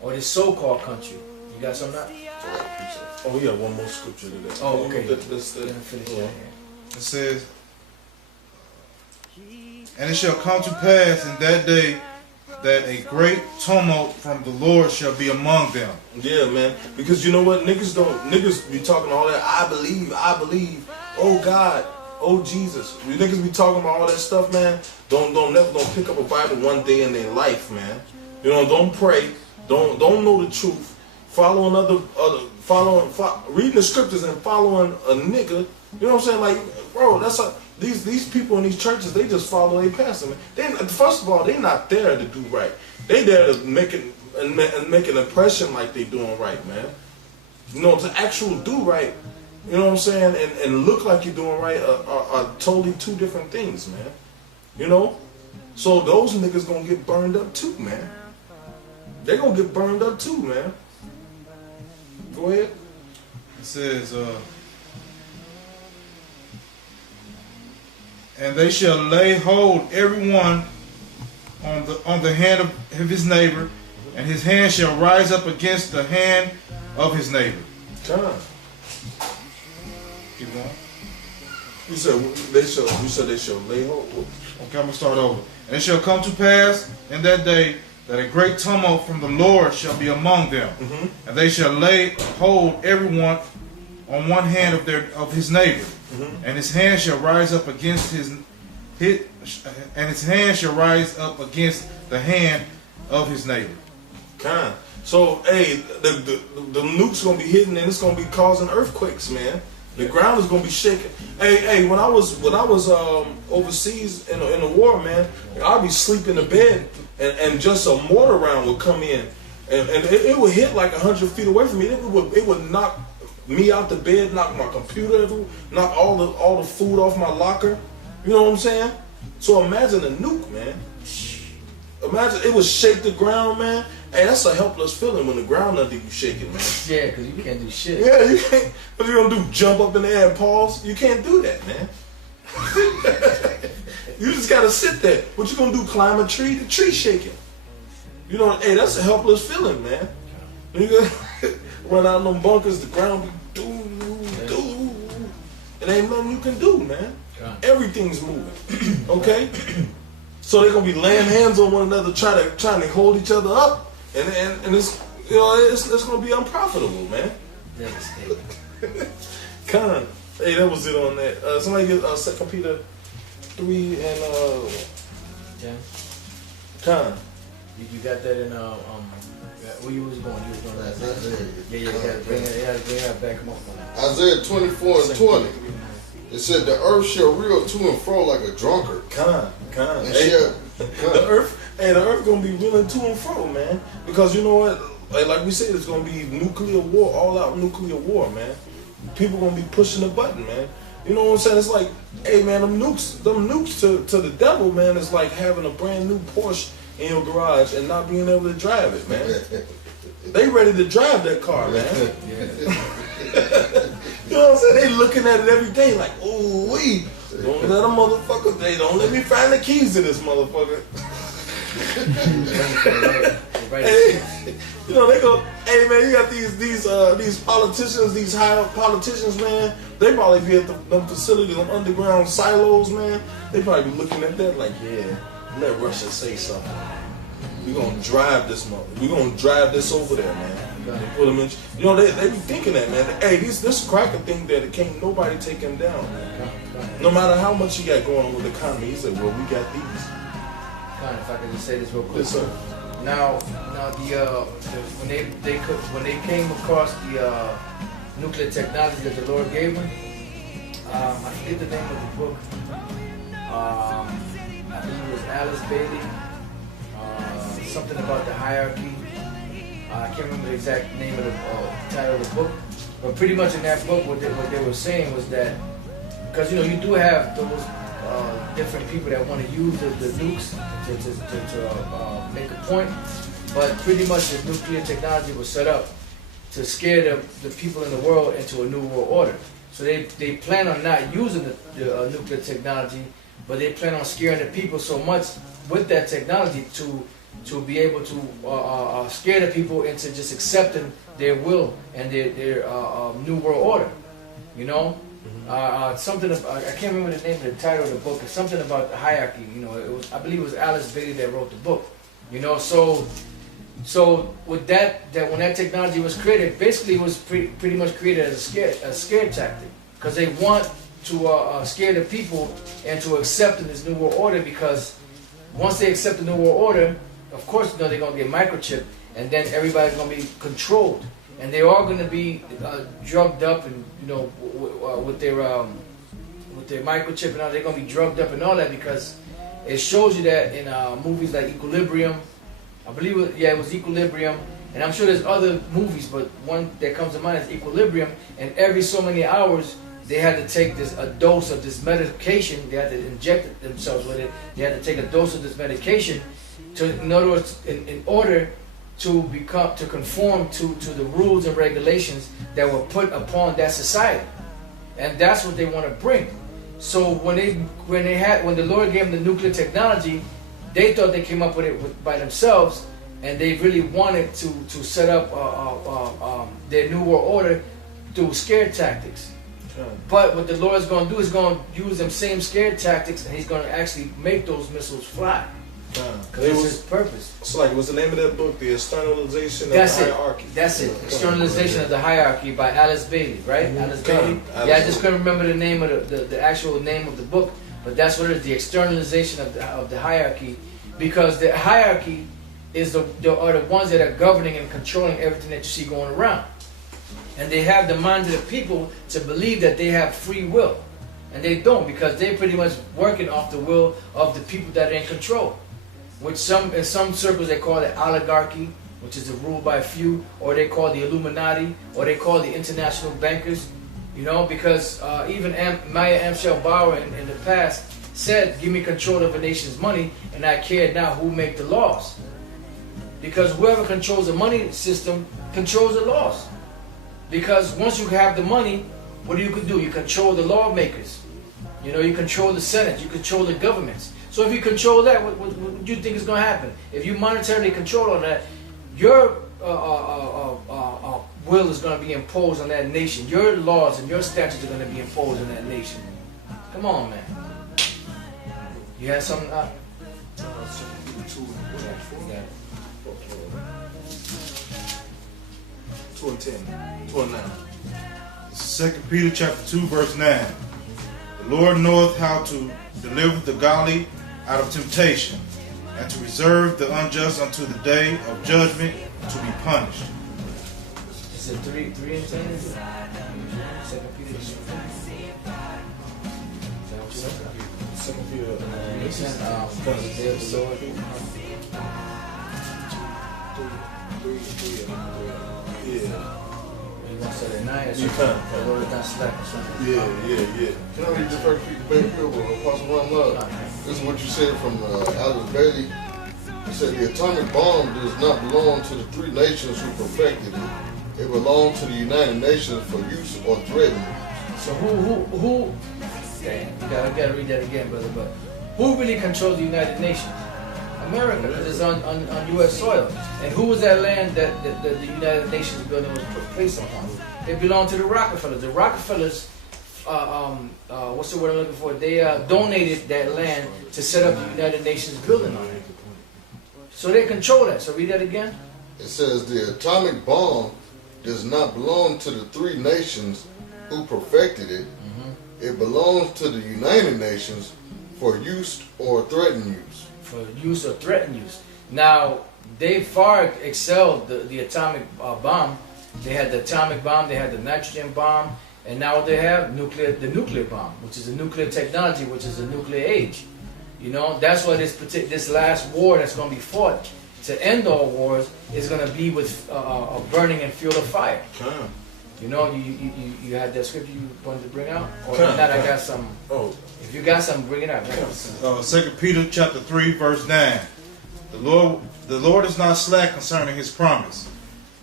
or this so-called country. You got something? Oh yeah, one more scripture to that. Oh, okay. It says, and it shall come to pass in that day that a great tumult from the Lord shall be among them. Yeah, man. Because you know what? Niggas be talking all that, I believe, oh God, oh Jesus. You niggas be talking about all that stuff, man. Don't pick up a Bible one day in their life, man. You know, don't pray, don't know the truth. Following reading the scriptures and following a nigga, you know what I'm saying? Like, bro, that's these people in these churches, they just follow their pastor, man. First of all, they not there to do right. They there to make an impression like they doing right, man. You know, to actual do right, you know what I'm saying, and look like you're doing right are totally two different things, man. You know? So those niggas gonna get burned up too, man. They gonna get burned up too, man. Go ahead. It says, and they shall lay hold everyone on the hand of his neighbor, and his hand shall rise up against the hand of his neighbor. John. Keep going. You said they shall lay hold. Okay, I'm gonna start over. And it shall come to pass in that day that a great tumult from the Lord shall be among them, and they shall lay hold everyone on one hand of his neighbor, and his hand shall rise up against and his hand shall rise up against the hand of his neighbor. Kind. So, hey, the nukes gonna be hitting and it's gonna be causing earthquakes, man. The ground is gonna be shaking. Hey, when I was overseas in the war, man, I'd be sleeping in bed and just a mortar round would come in and it would hit like 100 feet away from me. It would knock me out the bed, knock my computer, knock all the food off my locker. You know what I'm saying? So imagine a nuke, man. Imagine it would shake the ground, man. Hey, that's a helpless feeling when the ground under you shaking, man. Yeah, because you can't do shit. Yeah, you can't. What you gonna do? Jump up in the air and pause? You can't do that, man. You just gotta sit there. What you gonna do? Climb a tree? The tree shaking. You know, hey, that's a helpless feeling, man. You gotta run out in them bunkers, the ground be doo. It ain't nothing you can do, man. Everything's moving. Okay? So they're gonna be laying hands on one another, trying to hold each other up. And it's, you know, it's gonna be unprofitable, man. Devastating. Con. Hey, that was it on that. Somebody get 2 Peter 3 and Yeah. Con. You got that in where you was going? You was going Isaiah. Yeah, you gotta bring it back. Come on. Isaiah 24 and 20. It said the earth shall reel to and fro like a drunkard. Con. And Hey, the earth gonna be reeling to and fro, man. Because you know what? Like we said, it's gonna be nuclear war, all out nuclear war, man. People gonna be pushing the button, man. You know what I'm saying? It's like, hey man, them nukes to the devil, man, is like having a brand new Porsche in your garage and not being able to drive it, man. They ready to drive that car, man. You know what I'm saying? They looking at it every day like, ooh wee. Don't let a motherfucker, they don't let me find the keys to this motherfucker. Hey, you know, they go, hey man, you got these politicians, these high politicians, man. They probably be at them facilities, them underground silos, man. They probably be looking at that like, yeah, let Russia say something. We're gonna drive this mother. We're gonna drive this over there, man. Put them in. You know, they be thinking that, man. Hey, this cracker think that it can't nobody take him down, man. No matter how much he got going on with the economy, he said, well, we got these. If I could just say this real quick. Yes, sir. Now when they came across the nuclear technology that the Lord gave them, I forget the name of the book. I think it was Alice Bailey. Something about the hierarchy. I can't remember the exact name of the title of the book, but pretty much in that book, what they were saying was that, because you know you do have those different people that want to use the nukes to make a point, but pretty much the nuclear technology was set up to scare the people in the world into a new world order. So they plan on not using the nuclear technology, but they plan on scaring the people so much with that technology to to be able to scare the people into just accepting their will and their new world order. You know, something I can't remember the name of the title of the book. It's something about the hierarchy. You know, it was, I believe it was Alice Bailey that wrote the book. You know, so with that when that technology was created, basically it was pretty much created as a scare tactic, because they want to scare the people into accepting this new world order, because once they accept the new world order, of course, you know, they're going to get microchipped, and then everybody's going to be controlled, and they're all going to be drugged up, and you know, with their microchip and all, they're going to be drugged up and all that, because it shows you that in movies like Equilibrium. I believe it was Equilibrium, and I'm sure there's other movies, but one that comes to mind is Equilibrium, and every so many hours they had to take a dose of this medication. They had to inject themselves with it. They had to take a dose of this medication in order to conform to the rules and regulations that were put upon that society, and that's what they want to bring. So when the Lord gave them the nuclear technology, they thought they came up with it by themselves, and they really wanted to set up their new world order through scare tactics. But what the Lord is going to do is going to use them same scare tactics, and He's going to actually make those missiles fly. Because it's His purpose. So, like, what's the name of that book? The Externalization of That's the it. Hierarchy. That's it. Externalization of the Hierarchy by Alice Bailey, right? Alice Bailey. Yeah, I just couldn't remember the name of the actual name of the book, but that's what it is. The externalization of the hierarchy, because the hierarchy are the ones that are governing and controlling everything that you see going around. And they have the minds of the people to believe that they have free will. And they don't, because they're pretty much working off the will of the people that are in control. Which in some circles they call it oligarchy, which is ruled by a few, or they call the Illuminati, or they call the international bankers. You know, because even Maya Angelou Bauer in the past said, give me control of a nation's money, and I care not who make the laws. Because whoever controls the money system controls the laws. Because once you have the money, what do? You control the lawmakers. You know, you control the Senate, you control the governments. So if you control that, what do you think is going to happen? If you monetarily control all that, your will is going to be imposed on that nation. Your laws and your statutes are going to be imposed on that nation. Come on, man. You had something? 2 and 10. 2 and 9. 2 Peter chapter 2, verse 9. The Lord knoweth how to deliver the godly out of temptation, and to reserve the unjust unto the day of judgment to be punished. Is it 3 and 10? 2 Peter 2. 2 Peter. For the day of the Lord. 3. Yeah. You want to say that 9? You can. The Lord is not slack or something. Yeah. Can I read the first Peter with Apostle Ron Love? This is what you said from Alice Bailey. He said, the atomic bomb does not belong to the 3 nations who perfected it. It belongs to the United Nations for use or threatening. So who damn, you gotta read that again, brother, but who really controls the United Nations? America, because it's on U.S. soil. And who was that land that the United Nations building was placed upon? It belonged to the Rockefellers. The Rockefellers, what's the word I'm looking for? They donated that land to set up the United Nations building on it. So they control that. So read that again. It says the atomic bomb does not belong to the 3 nations who perfected it. It belongs to the United Nations for use or threatened use. For use or threatened use. Now, they far excelled the atomic bomb. They had the atomic bomb, they had the nitrogen bomb, and now they have the nuclear bomb, which is a nuclear technology, which is a nuclear age. You know, that's why this last war that's going to be fought to end all wars is going to be with a burning and fuel of fire. You know, you had that scripture you wanted to bring out? Or if not, I got some. Oh. If you got something, bring it out. 2 Peter chapter 3, verse 9. The Lord is not slack concerning His promise,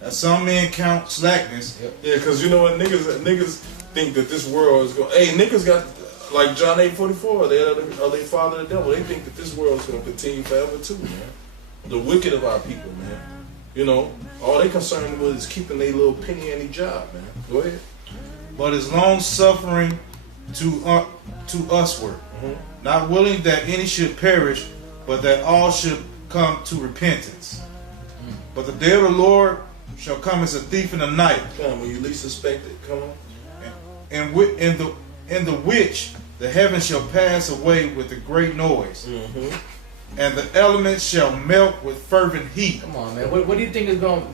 as some men count slackness. Yeah, because you know what, niggas think that this world is going. Hey, niggas got like John 8:44. They are their father the devil. They think that this world is going to continue forever too, man. the wicked of our people, man. You know, all they concerned with is keeping their little penny any job, man. Go ahead. But is long suffering to usward, not willing that any should perish, but that all should come to repentance. But the day of the Lord shall come as a thief in the night, Come when you least suspect it. Come on. in the which the heavens shall pass away with a great noise, and the elements shall melt with fervent heat. Come on, man. What do you think is going to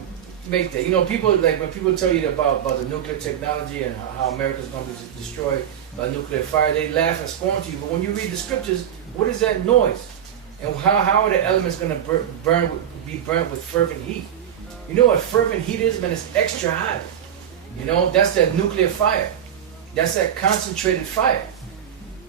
make that? You know, people, like, when people tell you about the nuclear technology and how America's going to be destroyed by nuclear fire, they laugh and scorn to you. But when you read the scriptures, what is that noise? And how are the elements going to be burnt with fervent heat? You know what fervent heat is, man? It's extra hot. You know, that's that nuclear fire. That's that concentrated fire.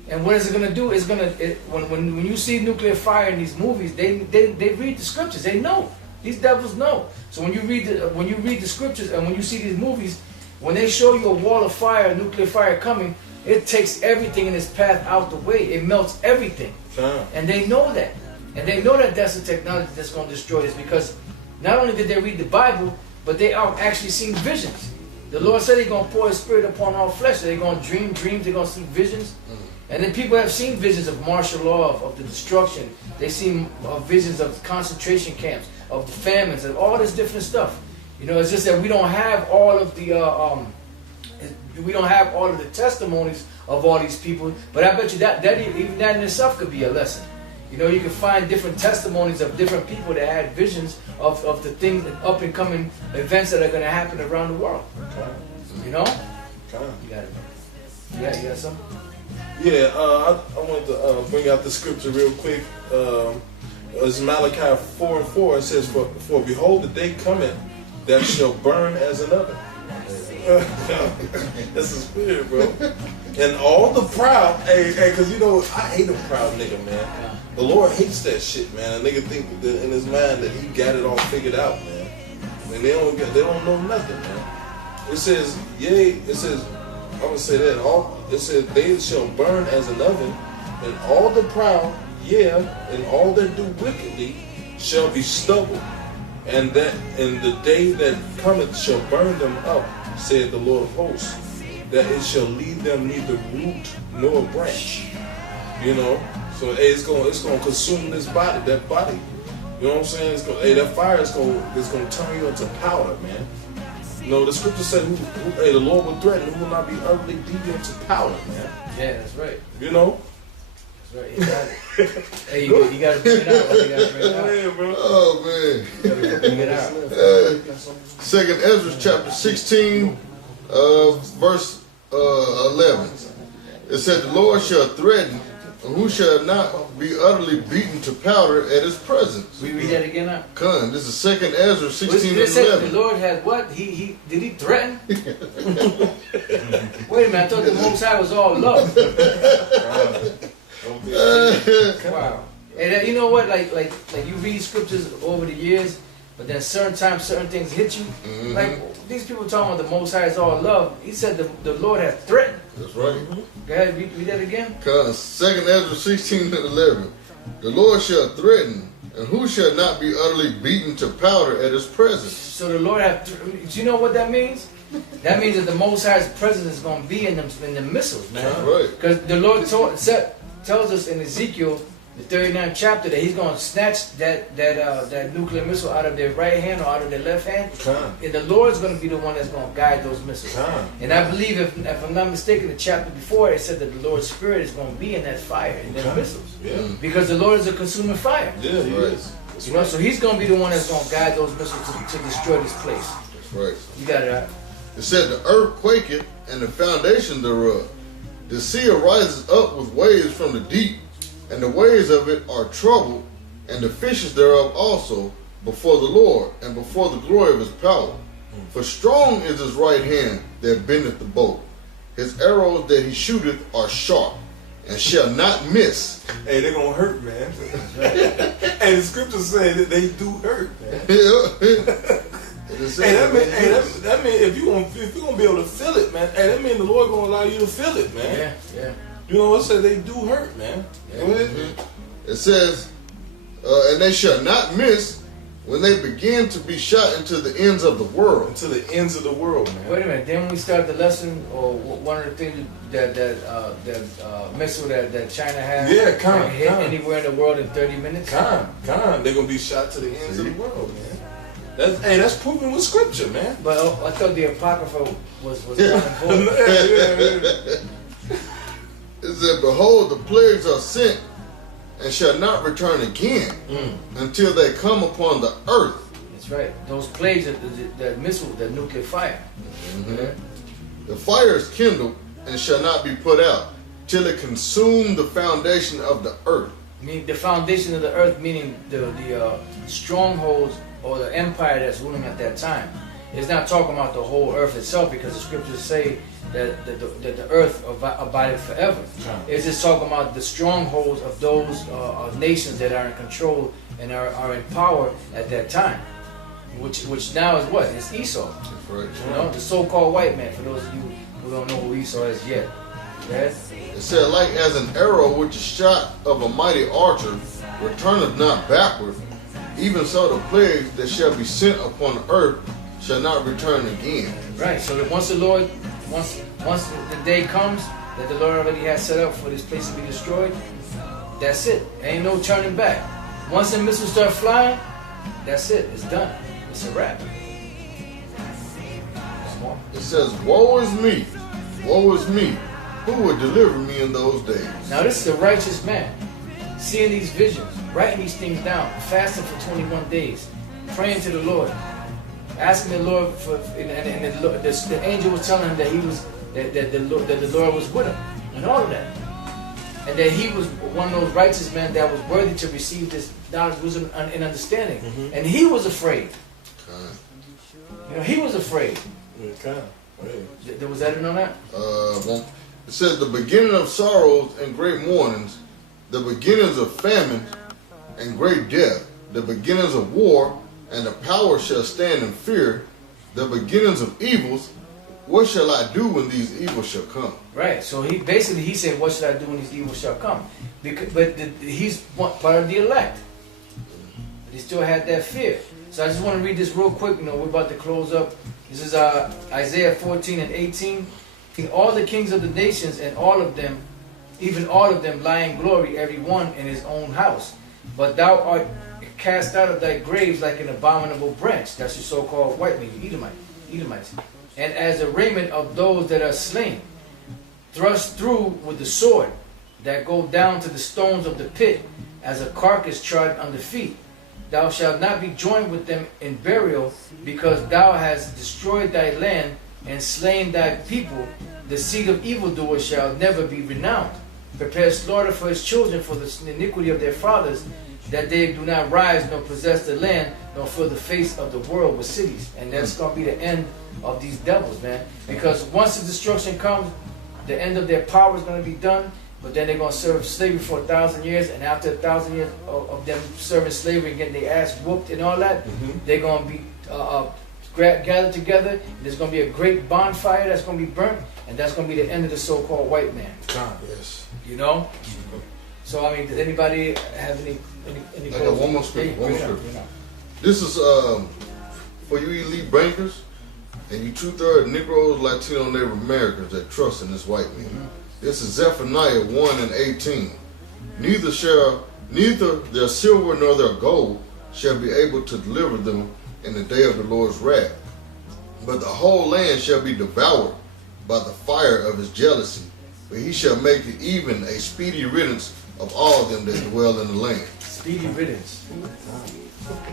And what is it going to do? It's going to, when you see nuclear fire in these movies, they read the scriptures. They know. These devils know. So when you read the scriptures and when you see these movies, when they show you a wall of fire, nuclear fire coming, it takes everything in its path out the way. It melts everything. And they know that. And they know that that's the technology that's going to destroy this, because not only did they read the Bible, but they are actually seeing visions. The Lord said He's going to pour His Spirit upon all flesh. So they're going to dream dreams. They're going to see visions. And then people have seen visions of martial law, of the destruction. They've seen visions of concentration camps, of the famines, and all this different stuff. You know, it's just that we don't have all of the testimonies of all these people. But I bet you that even that in itself could be a lesson. You know, you can find different testimonies of different people that had visions of the things, up and coming events that are going to happen around the world. You know? You got it. You got something? Yeah, I wanted to bring out the scripture real quick. It's Malachi 4:4. It says, For behold, the day cometh that shall burn as an oven. That's the spirit, bro. And all the proud, hey, because you know, I hate a proud nigga, man. The Lord hates that shit, man. A nigga think that in his mind that he got it all figured out, man. And they don't know nothing, man. It says, I'm gonna say that. It says, they shall burn as an oven, and all the proud, and all that do wickedly shall be stubble. And that in the day that cometh shall burn them up, said the Lord of hosts, that it shall leave them neither root nor branch. You know? So it's gonna consume this body, that body. You know what I'm saying? That fire is gonna turn you into powder, man. You know, the scripture said, the Lord will threaten who will not be utterly beaten into powder, man. Yeah, that's right. You know? That's right. You got it. Hey, you got to bring it out. You got to bring it out. Yeah, bro. Oh man. You got to bring it out. Second Ezra chapter 16, verse 11. It said, the Lord shall threaten, and who shall not be utterly beaten to powder at His presence. We read that again now. Come, this is second Ezra 16 and They said 11. the Lord had what? Did he threaten? Wait a minute, I thought the Most High was all love. Wow. And you know what? Like you read scriptures over the years, but then certain times certain things hit you. Like these people talking about the Most High is all love. He said the Lord had threatened. That's right. Go ahead, read that again. Come, second Ezra 16 and 11. The Lord shall threaten, and who shall not be utterly beaten to powder at His presence. So the Lord had. Do you know what that means? That means that the Most High's presence is going to be in the missiles, man. That's right. Because the Lord tells us in Ezekiel, the 39th chapter, that He's going to snatch that nuclear missile out of their right hand or out of their left hand. And the Lord's going to be the one that's going to guide those missiles. And I believe, if I'm not mistaken, the chapter before it said that the Lord's Spirit is going to be in that fire, in their missiles. Yeah. Because the Lord is a consuming fire. Yeah, He is. You know, so He's going to be the one that's going to guide those missiles to destroy this place. That's right. You got it right. It said, the earth quaketh, and the foundation thereof. The sea arises up with waves from the deep, and the waves of it are troubled, and the fishes thereof also, before the Lord, and before the glory of His power. For strong is His right hand that bendeth the bow. His arrows that He shooteth are sharp, and shall not miss. Hey, they're gonna hurt, man. And the scripture say that they do hurt, man. Hey, that mean if you're gonna be able to feel it, man. Hey, that mean the Lord gonna allow you to feel it, man. Yeah. You know what I said? They do hurt, man. It says, and they shall not miss when they begin to be shot into the ends of the world. Into the ends of the world, man. Wait a minute. Then we start the lesson, or one of the things that missile that China has. Yeah, can hit anywhere in the world in 30 minutes. They're gonna be shot to the ends of the world, man. That's proven with scripture, man. But I thought the Apocrypha was Yeah. It said, behold, the plagues are sent and shall not return again until they come upon the earth. That's right. Those plagues, that missile, that nuclear fire. Mm-hmm. The fire is kindled and shall not be put out till it consume the foundation of the earth. I mean, the foundation of the earth, meaning the strongholds or the empire that's ruling at that time. It's not talking about the whole earth itself, because the scriptures say that the earth abided forever. It's just talking about the strongholds of those nations that are in control and are in power at that time. Which now is what? It's Esau. Right. You know, the so-called white man, for those of you who don't know who Esau is yet. Yes? It said, like as an arrow which is shot of a mighty archer returneth not backward, even so the plagues that shall be sent upon the earth shall not return again. Right. So that once the day comes that the Lord already has set up for this place to be destroyed, that's it. Ain't no turning back. Once the missiles start flying, that's it. It's done. It's a wrap. It says, woe is me, who will deliver me in those days? Now this is a righteous man, seeing these visions, writing these things down, fasting for 21 days, praying to the Lord, asking the Lord for, and the angel was telling him that that the Lord was with him, and all of that, and that he was one of those righteous men that was worthy to receive this knowledge, wisdom, and understanding, and he was afraid. You know, he was afraid. Was that in on that? Well, it says the beginning of sorrows and great mournings, the beginnings of famine and great death, the beginnings of war, and the power shall stand in fear, the beginnings of evils. What shall I do when these evils shall come? Right. So he said, "What should I do when these evils shall come?" But he's part of the elect. But he still had that fear. So I just want to read this real quick. You know, we're about to close up. This is Isaiah 14 and 18. All the kings of the nations and all of them, even all of them, lie in glory, every one in his own house. But thou art cast out of thy graves like an abominable branch. That's your so-called white man, Edomites. And as the raiment of those that are slain, thrust through with the sword, that go down to the stones of the pit, as a carcass trod under feet. Thou shalt not be joined with them in burial, because thou hast destroyed thy land and slain thy people. The seed of evildoers shall never be renowned. Prepare slaughter for his children for the iniquity of their fathers, that they do not rise nor possess the land, nor fill the face of the world with cities. And that's going to be the end of these devils, man. Because once the destruction comes, the end of their power is going to be done. But then they're going to serve slavery for 1,000 years, and after 1,000 years of them serving slavery and getting their ass whooped and all that, they're going to be gathered together. And there's going to be a great bonfire that's going to be burnt, and that's going to be the end of the so-called white man. Yes. You know? So, I mean, does anybody have any I got one more scripture. This is for you elite bankers and you 2/3 Negroes, Latino, Native Americans that trust in this white man. This is Zephaniah 1 and 18. Neither their silver nor their gold shall be able to deliver them in the day of the Lord's wrath. But the whole land shall be devoured by the fire of his jealousy. But he shall make it even a speedy riddance of all them that dwell in the land. Speedy riddance.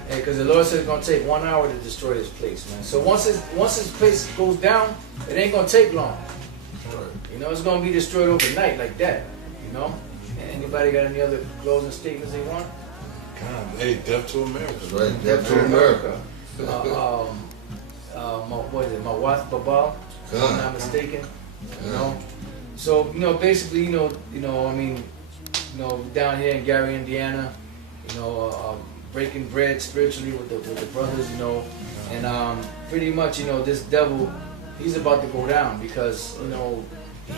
Hey, because the Lord said it's going to take 1 hour to destroy this place, man. So once this place goes down, it ain't going to take long. You know, it's going to be destroyed overnight like that. You know? Anybody got any other closing statements they want? Hey, death to America. That's right, death to America. What is it? Mawaz Babal, if I'm not mistaken. You know? So, you know, basically, I mean, down here in Gary, Indiana, breaking bread spiritually with the brothers, and pretty much, this devil, he's about to go down because,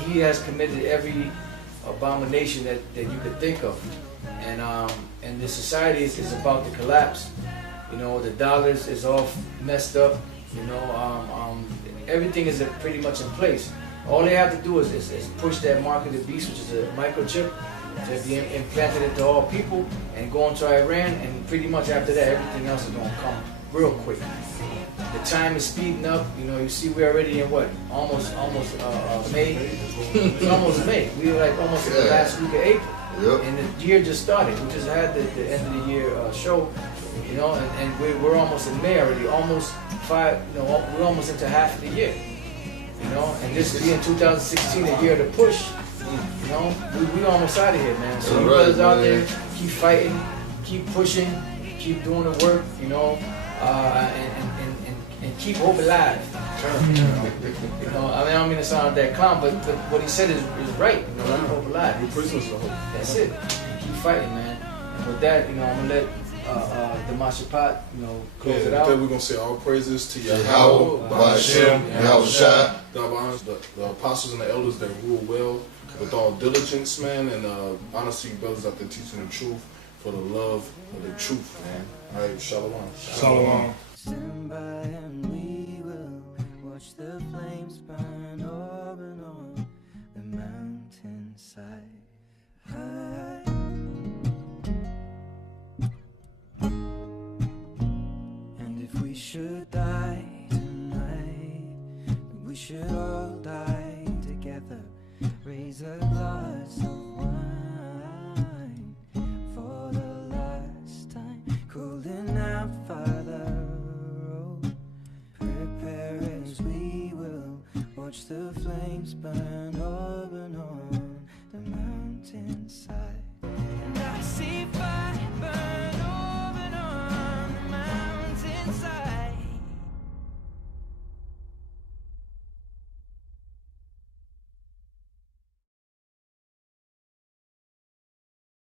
he has committed every abomination that you could think of. and the society is about to collapse. You know, the dollars is all messed up. You know, everything is pretty much in place. All they have to do is push that mark of the beast, which is a microchip, to be implanted into all people, and go into Iran, and pretty much after that, everything else is gonna come real quick. The time is speeding up. You know, you see we're already in what? Almost May. It's almost May. We were like almost in the last week of April. Yep. And the year just started. We just had the end of the year show. You know, and we're almost in May already. Almost we're almost into half of the year. You know, and this being 2016, a year to push. You know, we almost out of here, man. So you brothers out there, keep fighting, keep pushing, keep doing the work. You know, and keep hope alive. You know, I mean, I don't mean to sound that clown, but what he said is right. You know, keep hope alive. We're prisoners of hope. That's it. Keep fighting, man. And with that, you know, I'm gonna let the Mashapat, you know, close it out. Then we're gonna say all praises to Yahweh, Ba'ashem, Yahushua. The apostles and the elders that rule well with all diligence, man, and honestly, brothers out there teaching the truth for the love of the truth, man. All right, shalom. Shalom. Stand by and we will watch the flames burn open on the mountainside. And if we should die tonight, we should all die together. Raise a glass of wine for the last time. Cooling out, Father, oh, prepare as we will watch the flames burn open on the mountainside. And I see